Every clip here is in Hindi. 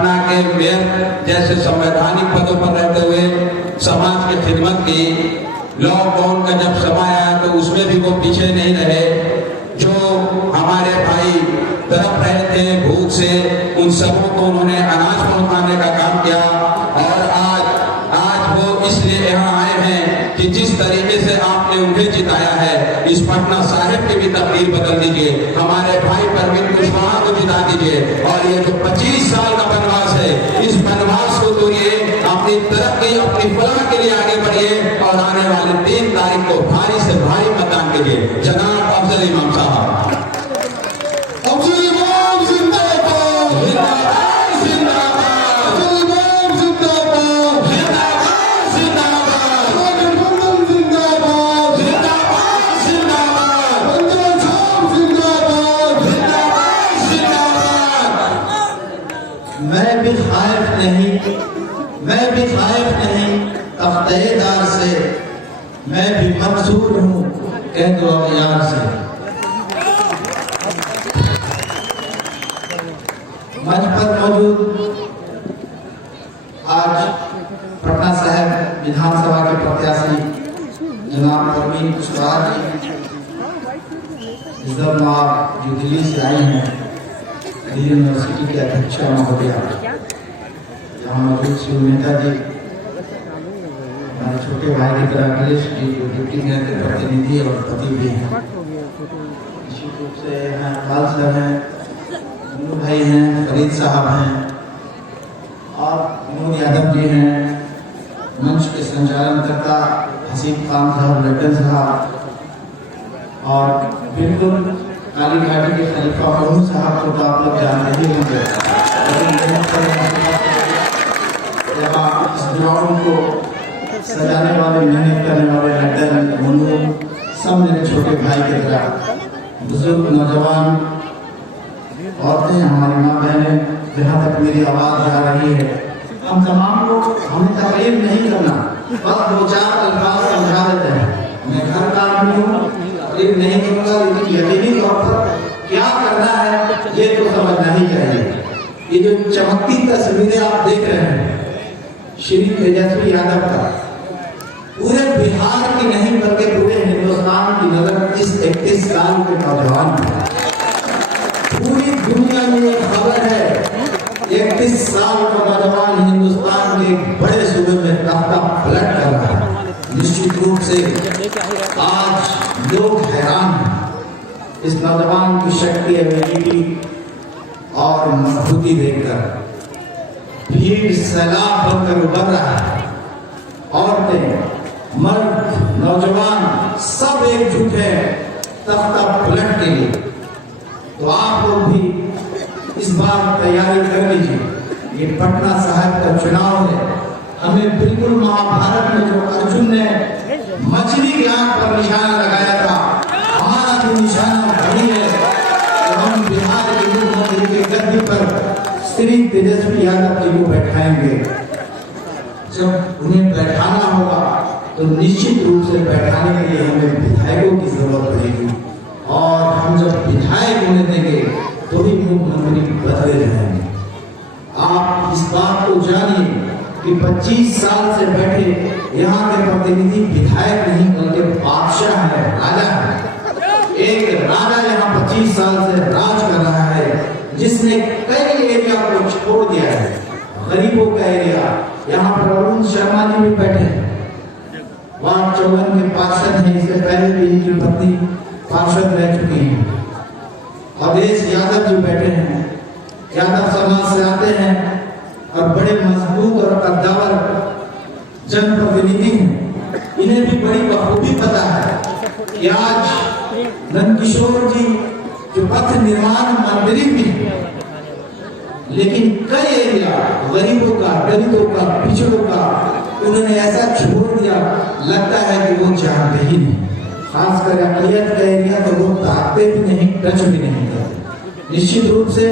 पटना के मेयर जैसे संवैधानिक पदों पर रहते हुए समाज की खिदमत की। लॉकडाउन का जब समय आया तो उसमें भी वो पीछे नहीं रहे। जो हमारे भाई तड़प रहे थे भूख से, उन सबों को उन्होंने अनाज पहुंचाने का काम किया। और आज वो इसलिए यहाँ आए हैं कि जिस तरीके से आपने उन्हें जिताया है, इस पटना साहिब की भी तकदीर बदल दीजिए। हमारे भाई परवीन कुशवाहा को जिता दीजिए। और ये जो 25 साल का वनवास है, इस वनवास को तोड़िए, अपनी तरक्की अपनी फलाह के लिए आगे बढ़िए और आने वाले 3 तारीख को भारी से भारी मतदान कीजिए। जनाब अफजल इमाम साहब। मैं भी खाइफ नहीं तख्तेदार से, मैं भी मंसूर हूँ कह दो अखियार से। मंच पर मौजूद आज पटना साहिब विधानसभा के प्रत्याशी जनाब परवीन कुशवाहा जी, इज्जत मार जो दिल्ली से आई हैं, दिल्ली यूनिवर्सिटी के अध्यक्ष महोदया, यहाँ मौजूद श्री मेहता जी, हमारे छोटे भाई की तरह अखिलेश जी जो डिप्टी मेयर के प्रतिनिधि और पति भी हैं, निश्चित रूप से हैं पाल सर हैं, मुन्नू भाई हैं, फरीद साहब हैं और विनोद यादव जी हैं, मंच के संचालन करता हसीब खान साहब, लड्डन साहब और बिल्कुल काली घाटी के खलीफा मनु साहब को तो आप लोग जानते ही होंगे। इस ग्राउंड को सजाने वाले, मेहनत करने वाले लड्डन, मनु, सब मेरे छोटे भाई की तरह, बुजुर्ग, नौजवान, औरतें, हमारी माँ बहनें, जहाँ तक मेरी आवाज़ जा रही है, हम तमाम को हमें तकलीफ नहीं करना, बस 2-4 अल्फाज समझा देते हैं। मैं घर का आदमी हूँ, तकलीफ नहीं करूँगा, लेकिन यकीनी तौर पर क्या करना है ये तो समझना ही चाहिए। ये जो चमकती तस्वीरें आप देख रहे हैं श्री तेजस्वी यादव का, पूरे बिहार की नहीं बल्कि पूरे हिंदुस्तान की नजर इस 31 साल के नौजवान पर, पूरी दुनिया में ये खबर है 31 साल का नौजवान हिंदुस्तान के बड़े सूबे में तख्ता पलट कर रहा है। निश्चित रूप से आज लोग हैरान हैं इस नौजवान की शक्ति, एबिलिटी और मजबूती देखकर। भीड़ सैलाब बनकर उभर रहा है, औरतें, मर्द, नौजवान सब एकजुट है तख्ता पलट के लिए। तो आप लोग भी इस बार तैयारी कर लीजिए। ये पटना साहिब का चुनाव है, हमें बिल्कुल महाभारत में जो अर्जुन ने मछली की आंख पर निशाना लगाया था, हमारा जो निशाना वही है। तो हम बिहार के मुख्यमंत्री के गद्दी पर श्री तेजस्वी यादव जी को बैठाएंगे। जब उन्हें बैठाना होगा तो निश्चित रूप से बैठाने के लिए हमें विधायकों की जरूरत पड़ेगी, और हम जब विधायक होने देंगे तो ही मुख्यमंत्री बदले रहेंगे। आप इस बात को जानिए कि 25 साल से बैठे यहाँ के प्रतिनिधि विधायक नहीं बल्कि बादशाह है, राजा है। एक राजा यहाँ 25 साल से राज कर रहा है, जिसने कई एरिया को छोड़ दिया है, गरीबों का एरिया। यहाँ पर अरुण शर्मा जी भी बैठे हैं, वार्ड 54 के पार्षद हैं, इससे पहले भी इनकी पत्नी पार्षद रह चुकी हैं। अवधेश यादव जी बैठे हैं, यादव समाज से आते हैं और बड़े मजबूत और कद्दावर जनप्रतिनिधि हैं। इन्हें भी बड़ी बखूबी पता है कि आज नंदकिशोर जी जो पथ निर्माण मंत्री भी हैं, लेकिन कई एरिया गरीबों का, दलितों का, पिछड़ों का उन्होंने ऐसा छोड़ दिया, लगता है कि वो जानते ही नहीं। खासकर अकलियत का एरिया तो वो ताकते भी नहीं, टच भी नहीं करते। निश्चित रूप से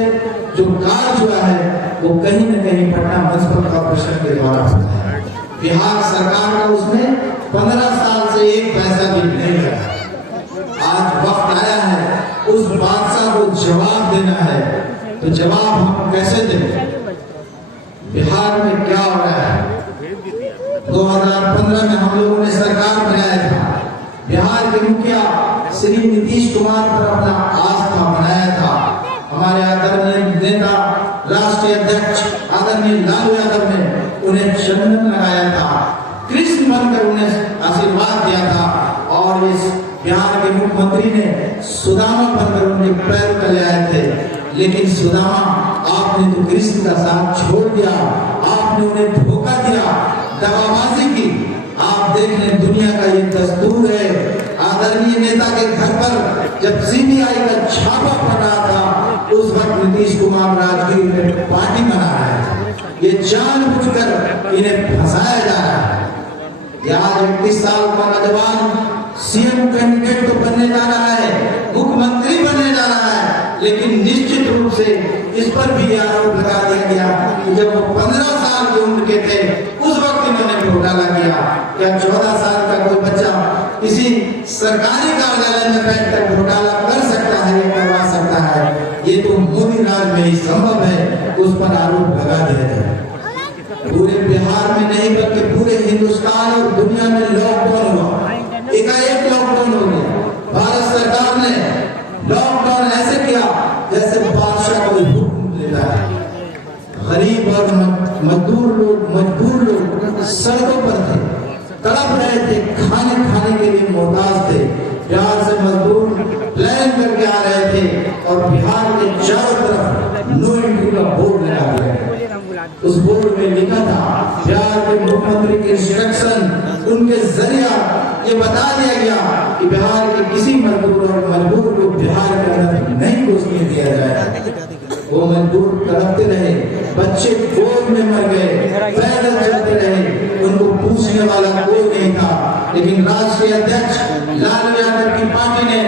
जो कार्य हुआ है वो कहीं न कहीं पटना म्युनिसिपल कॉर्पोरेशन के द्वारा होता है। बिहार सरकार का उसमें 15 साल से 1 पैसा भी नहीं लगा। आज वक्त आया है उस बादशाह को जवाब देना है, तो जवाब हम कैसे दें? बिहार में क्या हो रहा है। 2015 में हम लोगों ने सरकार बनाया था। बिहार के मुखिया श्री नीतीश कुमार पर अपना आस्था बनाया था। हमारे आदरणीय नेता राष्ट्रीय अध्यक्ष आदरणीय लालू यादव ने उन्हें चंदन लगाया था, कृष्ण बनकर उन्हें आशीर्वाद दिया था। और इस बिहार के मुख्यमंत्री ने सुदामा बनकर उनके पैर तले आए थे। लेकिन सुदामा, आपने तो कृष्ण का साथ छोड़ दिया, आपने उन्हें धोखा दिया, दगाबाजी की। आप देख लें, दुनिया का ये दस्तूर है। आदरणीय नेता के घर पर जब सीबीआई का छापा पड़ रहा था, उस वक्त नीतीश कुमार राजगीर में पार्टी मना रहे थे। ये जानबूझकर इन्हें फंसाया जा रहा है। आज 31 साल का नौजवान सीएम कैंडिडेट तो बनने जा रहा है, मुख्यमंत्री बनने जा रहा है, लेकिन निश्चित रूप से इस पर भी आरोप लगा दिया गया कि जब वो 15 साल की उम्र के थे, उस वक्त इन्होंने घोटाला किया। क्या 14 साल का कोई बच्चा किसी सरकारी कार्यालय में बैठकर घोटाला कर सकता है या करवा सकता है? ये तो मोदी राज में ही संभव है। उस पर आरोप लगा दिया जाए। पूरे बिहार में नहीं बल्कि पूरे हिंदुस्तान और दुनिया में लॉकडाउन हुआ, एकाएक लॉकडाउन हो गया। भारत सरकार ने लॉकडाउन ऐसे किया जैसे बादशाह कोई हुक्म देता है। गरीब और मजबूर लोग सड़कों पर थे, तड़प रहे थे, खाने के लिए मोहताज थे। बिहार से मजदूर प्लान करके आ रहे थे और बिहार के चारों तरफ नो एंट्री का बोर्ड लगा दिया। उस बोर्ड में लिखा था, बिहार के मुख्यमंत्री के इंस्ट्रक्शन, उनके जरिया ये बता दिया गया कि बिहार के किसी मजदूर को बिहार के अंदर नहीं घुसने दिया जाए। वो मजदूर तड़पते रहे, बच्चे गोद में मर गए, पैदल चलते रहे, उनको पूछने वाला कोई नहीं था। लेकिन राष्ट्रीय अध्यक्ष लालू यादव की पार्टी ने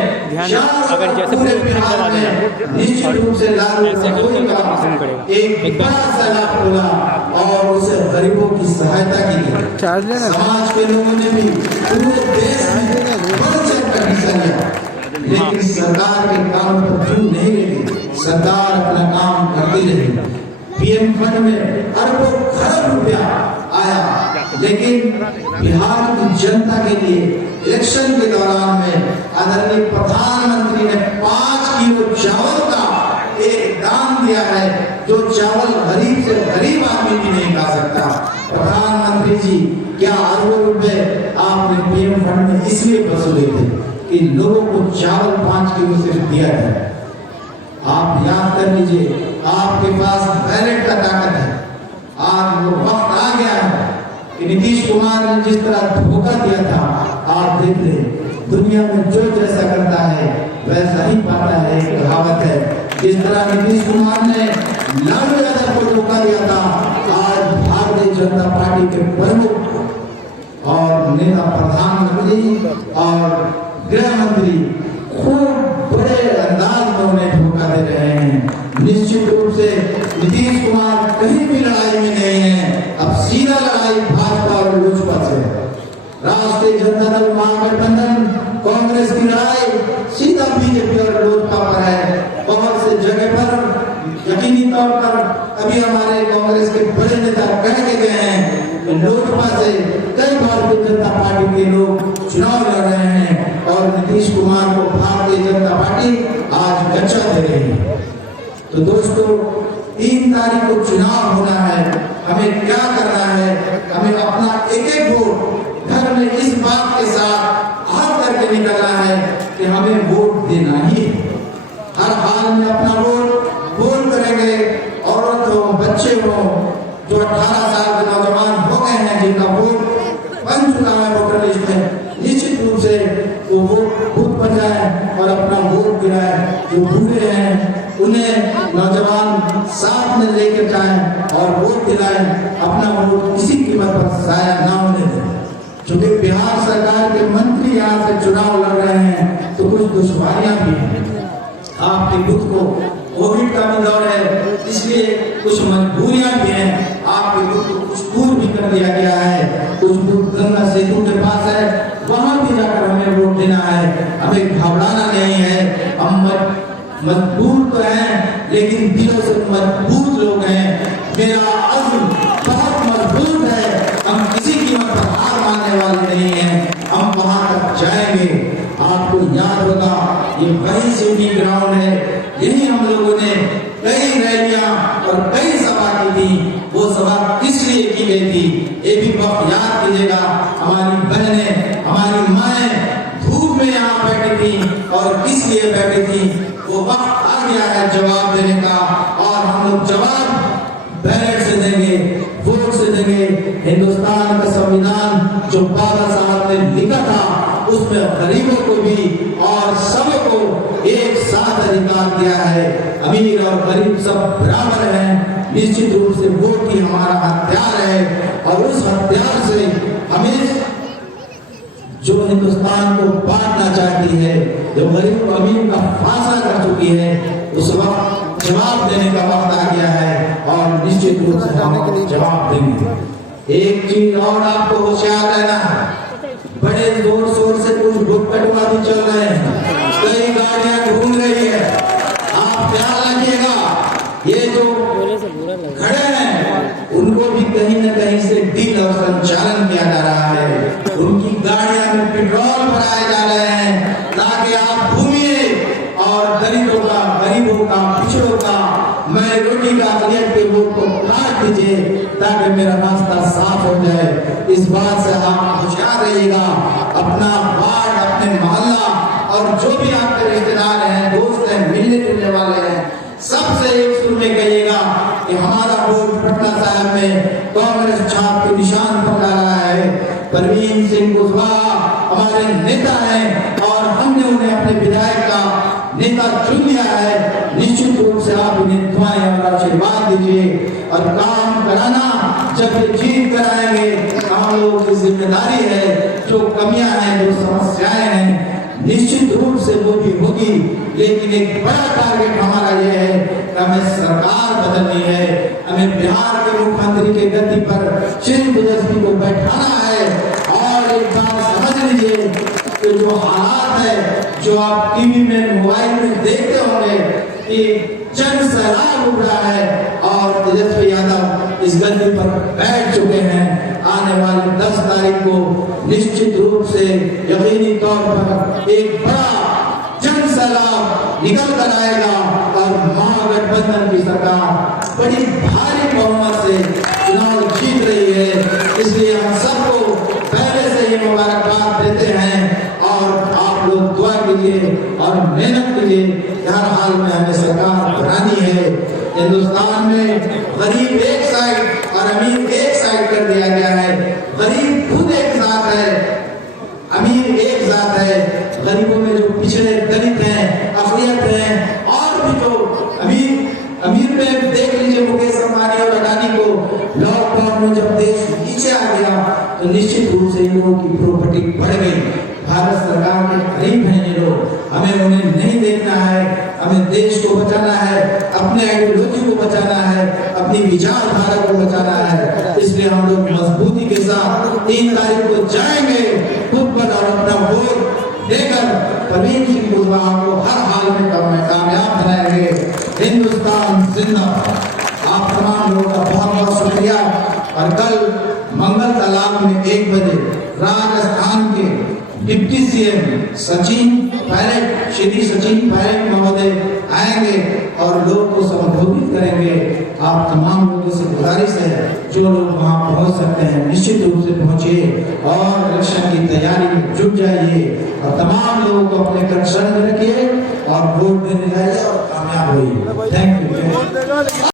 पूरे बिहार में निश्चित रूप से लालू का एक बड़ा सा लाभ खोला और उसे गरीबों की सहायता की गई। समाज के लोगों ने भी पूरे देश में बढ़ चढ़कर हिस्सा लिया। लेकिन सरकार के काम पर क्यों नहीं रही? सरकार अपना काम करती रही। पीएम फंड में अरबों खरब रुपया आया, लेकिन बिहार की जनता के लिए इलेक्शन के दौरान में आदरणीय प्रधानमंत्री ने 5 किलो चावल का एक दान दिया है, जो चावल गरीब से गरीब आदमी भी नहीं खा सकता। प्रधानमंत्री जी, क्या अरबों रुपए आपने पीएम फंड में इसलिए वसूले थे कि लोगों को चावल 5 किलो सिर्फ दिया जाए? आप याद कर लीजिए, आपके पास बैलेट का ताकत है। आज वो वक्त आ गया है कि नीतीश कुमार ने जिस तरह धोखा दिया था, आप देख ले, दुनिया में जो जैसा करता है वैसा ही पाता है। एक कहावत है, जिस तरह नीतीश कुमार ने लालू यादव को धोखा दिया था, आज भारतीय जनता पार्टी के प्रमुख और नेता प्रधानमंत्री और गृह मंत्री खूब बड़े अंदाज में उन्हें धोखा दे रहे हैं। निश्चित रूप से नीतीश कुमार कहीं भी लड़ाई में नहीं है। अब सीधा लड़ाई भाजपा और लोजपा से। राष्ट्रीय जनता दल महागठबंधन कांग्रेस की लड़ाई सीधा बीजेपी और लोजपा पर है। बहुत से जगह पर यकीनी तौर पर अभी हमारे कांग्रेस के बड़े नेता कह के गए हैं कि लोजपा से कई भारतीय जनता पार्टी के लोग चुनाव लड़ रहे हैं और नीतीश कुमार को भारतीय जनता पार्टी आज गच्चा दे रही है। तो दोस्तों, 3 तारीख को चुनाव होना है। हमें क्या करना है? हमें अपना एक वोट घर में इस बात के साथ हाथ करके निकलना है कि हमें वोट देना ही है। हर हाल में अपना वोट करेंगे। औरत हो, बच्चे हो, जो 18 साल के नौजवान हो गए हैं, जिनका वोट बन चुका है वोटर लिस्ट में, निश्चित रूप से वो वोट बूथ पर जाए और अपना वोट गिराए। जो बूढ़े हैं उन्हें नौजवान साथ में लेकर जाएं और वोट दिलाएं। अपना वोट किसी कीमत पर जाया ना होने दें। क्योंकि बिहार सरकार के मंत्री यहाँ से चुनाव लड़ रहे हैं, तो कुछ दुश्वारियां भी हैं। आपके बूथ को कोविड का भी दौर है, इसलिए कुछ मजबूरियां भी हैं। आपके बूथ को कुछ दूर भी कर दिया गया है। कुछ बूथ गंगा सेतु के पास है, वहां भी जाकर हमें वोट देना है। हमें घबराना नहीं है। हम मजबूर तो हैं, लेकिन दिलों से मजबूत लोग हैं। मेरा अज़्म बहुत मजबूत है, हम किसी कीमत पर हार मानने वाले नहीं हैं, हम वहां तक जाएंगे। आपको याद होगा ये वही शूटिंग ग्राउंड है, यही हम लोगों ने कई रैलियां और कई सभा की थी। वो सभा किस लिए की गई थी ये भी बहुत याद कीजिएगा। हमारी बहनें, हमारी माएं धूप में यहाँ बैठी थी और किस लिए बैठी थी, वो वक्त आ गया है जवाब देने का, और हम लोग जवाब बैलेट से देंगे, वोट से देंगे। हिंदुस्तान का संविधान जो बाबा साहब ने लिखा था उसमें गरीबों को भी और सबको एक साथ अधिकार दिया है। अमीर और गरीब सब बराबर हैं। निश्चित रूप से वोट ही हमारा हथियार है, और उस हथियार से हमें जो हिंदुस्तान को बांटना चाहती है, जो गरीब अमीर का फासला कर चुकी है, उस वक्त जवाब देने का वक्त आ गया है, और निश्चित रूप से हम जवाब देंगे। एक चीज और आपको होशियार रहना है, बड़े जोर शोर से कुछ गुटपटवादी चल रहे हैं, कई गाड़ियां घूम रही है। आप ख्याल रखिएगा, ये जो खड़े हैं उनको भी कहीं न कहीं से डील और संचालन किया जा रहा है। उनकी गाड़ियां में पेट्रोल भराए जा रहे हैं ताकि आप घूमिए और गरीबों का, पिछड़ों का, माइनॉरिटी का अकलियत के वोट को काट दीजिए ताकि मेरा रास्ता साफ हो जाए। इस बात से आप होशियार रहिएगा। अपना वार्ड, अपने मोहल्ला और जो भी आपके रिश्तेदार हैं, दोस्त हैं, मिलने जुलने वाले हैं, सबसे एक सुर में कहिएगा कि हमारा वोट पटना साहब में कांग्रेस छाप के निशान पर डाला है। परवीन सिंह कुशवाहा हमारे नेता हैं और हमने उन्हें अपने विधायक का नेता चुन लिया है। निश्चित रूप से आप उन्हें दुआएं और आशीर्वाद दीजिए और काम कराना। जब ये जीत कर आएंगे हम लोगों की जिम्मेदारी है, जो कमियां हैं, जो समस्याएं हैं, निश्चित रूप से वो भी होगी, लेकिन एक बड़ा टारगेट हमारा ये है कि हमें सरकार बदलनी है। हमें बिहार के मुख्यमंत्री के गद्दी पर श्री तेजस्वी को बैठाना है। और एक बात समझ लीजिए कि जो हालात है, जो आप टीवी में, मोबाइल में देखते होंगे कि जन सैलाब उठ रहा है और तेजस्वी यादव इस गद्दी पर बैठ चुके हैं। आने वाली 10 तारीख को निश्चित रूप से यकीनी तौर पर एक बड़ा जन सैलाब निकल कर आएगा और महागठबंधन की सरकार बड़ी भारी बहुमत से चुनाव जीत रही है। इसलिए हम सबको पहले से ही मुबारकबाद देते हैं और आप लोग दुआ कीजिए और मेहनत कीजिए। हर हाल में हमें सरकार बनानी है। हिंदुस्तान में गरीब एक साइड और अमीर एक साइड कर दिया गया है। गरीब खुद एक जात है, अमीर एक जात है। गरीबों में जो पिछड़े दलित हैं, अकलियत हैं, और भी जो अमीर में देख लीजिए मुकेश अंबानी और अडानी को। लॉकडाउन में जब देश नीचे आ गया तो निश्चित रूप से इन लोगों की प्रॉपर्टी बढ़ गई। भारत सरकार के करीब हैं ये लोग, हमें उन्हें नहीं देखना है। हमें देश को बचाना है, अपने आइडियोलॉजी को बचाना है, अपनी विचारधारा को बचाना है। इसलिए हम लोग मजबूती के साथ 3 तारीख को जाएंगे खुद पर और अपना वोट देकर परवीन सिंह कुशवाहा को हर हाल में कामयाब बनाएंगे। हिंदुस्तान जिंदाबाद। आप तमाम लोगों का बहुत बहुत शुक्रिया। और कल मंगल तालाब में 1 बजे राजस्थान के डिप्टी सीएम सचिन पायलट, श्री सचिन पायलट महोदय आएंगे और लोग को संबोधित करेंगे। आप तमाम लोगों से गुजारिश है, जो लोग वहां पहुंच सकते हैं निश्चित रूप से पहुंचिए और इलेक्शन की तैयारी में जुट जाइए और तमाम लोगों को अपने कंसर्न में रखिए और वोट देने जाइए और कामयाब होइए। Thank you.